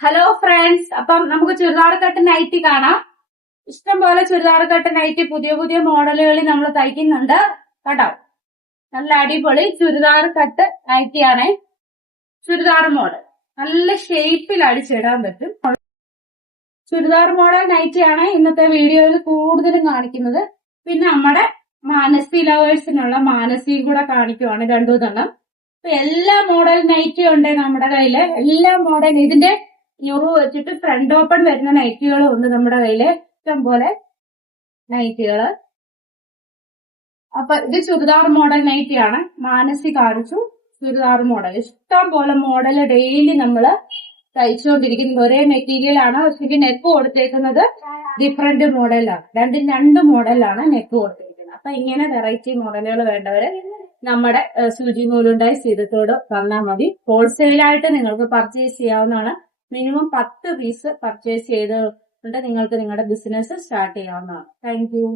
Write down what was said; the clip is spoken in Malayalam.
ഹലോ ഫ്രണ്ട്സ്, അപ്പം നമുക്ക് ചുരിദാർ കട്ട് നൈറ്റി കാണാം. ഇഷ്ടം പോലെ ചുരിദാർ കട്ട് നൈറ്റി പുതിയ പുതിയ മോഡലുകളിൽ നമ്മൾ തയ്ക്കുന്നുണ്ട് കേട്ടോ. നല്ല അടിപൊളി ചുരിദാർ കട്ട് നൈറ്റിയാണ്. ചുരിദാർ മോഡൽ നല്ല ഷേപ്പിൽ അടിച്ചിടാൻ പറ്റും. ചുരിദാർ മോഡൽ നൈറ്റിയാണ് ഇന്നത്തെ വീഡിയോയിൽ കൂടുതലും കാണിക്കുന്നത്. പിന്നെ നമ്മുടെ മാനസി ലവേഴ്സിനുള്ള മാനസിയും കൂടെ കാണിക്കുവാണ് രണ്ടു തണ്ണം. അപ്പൊ എല്ലാ മോഡൽ നൈറ്റിയും ഉണ്ട് നമ്മുടെ കയ്യില്. എല്ലാ മോഡൽ ഇതിന്റെ ന്യൂറു വെച്ചിട്ട് ഫ്രണ്ട് ഓപ്പൺ വരുന്ന നൈറ്റികളും ഉണ്ട് നമ്മുടെ കയ്യില്. ഇഷ്ടം പോലെ നൈറ്റികള്. അപ്പൊ ഇത് ചുരിദാർ മോഡൽ നൈറ്റിയാണ്. മാനസി കാണിച്ചു ചുരിദാർ മോഡൽ. ഇഷ്ടം പോലെ മോഡൽ ഡെയിലി നമ്മള് തയ്ച്ചുകൊണ്ടിരിക്കുന്നത്. ഒരേ മെറ്റീരിയൽ ആണ്, പക്ഷേ നെക്ക് കൊടുത്തേക്കുന്നത് ഡിഫറെന്റ് മോഡലാണ്. രണ്ട് മോഡലാണ് നെക്ക് കൊടുത്തിരിക്കുന്നത്. അപ്പൊ ഇങ്ങനെ വെറൈറ്റി മോഡലുകൾ വേണ്ടവര് നമ്മുടെ സൂചി നൂലുണ്ടായി സീതത്തോട് വന്നാൽ മതി. ഹോൾസെയിലായിട്ട് നിങ്ങൾക്ക് പർച്ചേസ് ചെയ്യാവുന്നതാണ്. മിനിമം 10 പീസ് പർച്ചേസ് ചെയ്തുകൊണ്ട് നിങ്ങൾക്ക് നിങ്ങളുടെ ബിസിനസ് സ്റ്റാർട്ട് ചെയ്യാവുന്നതാണ്. Thank you.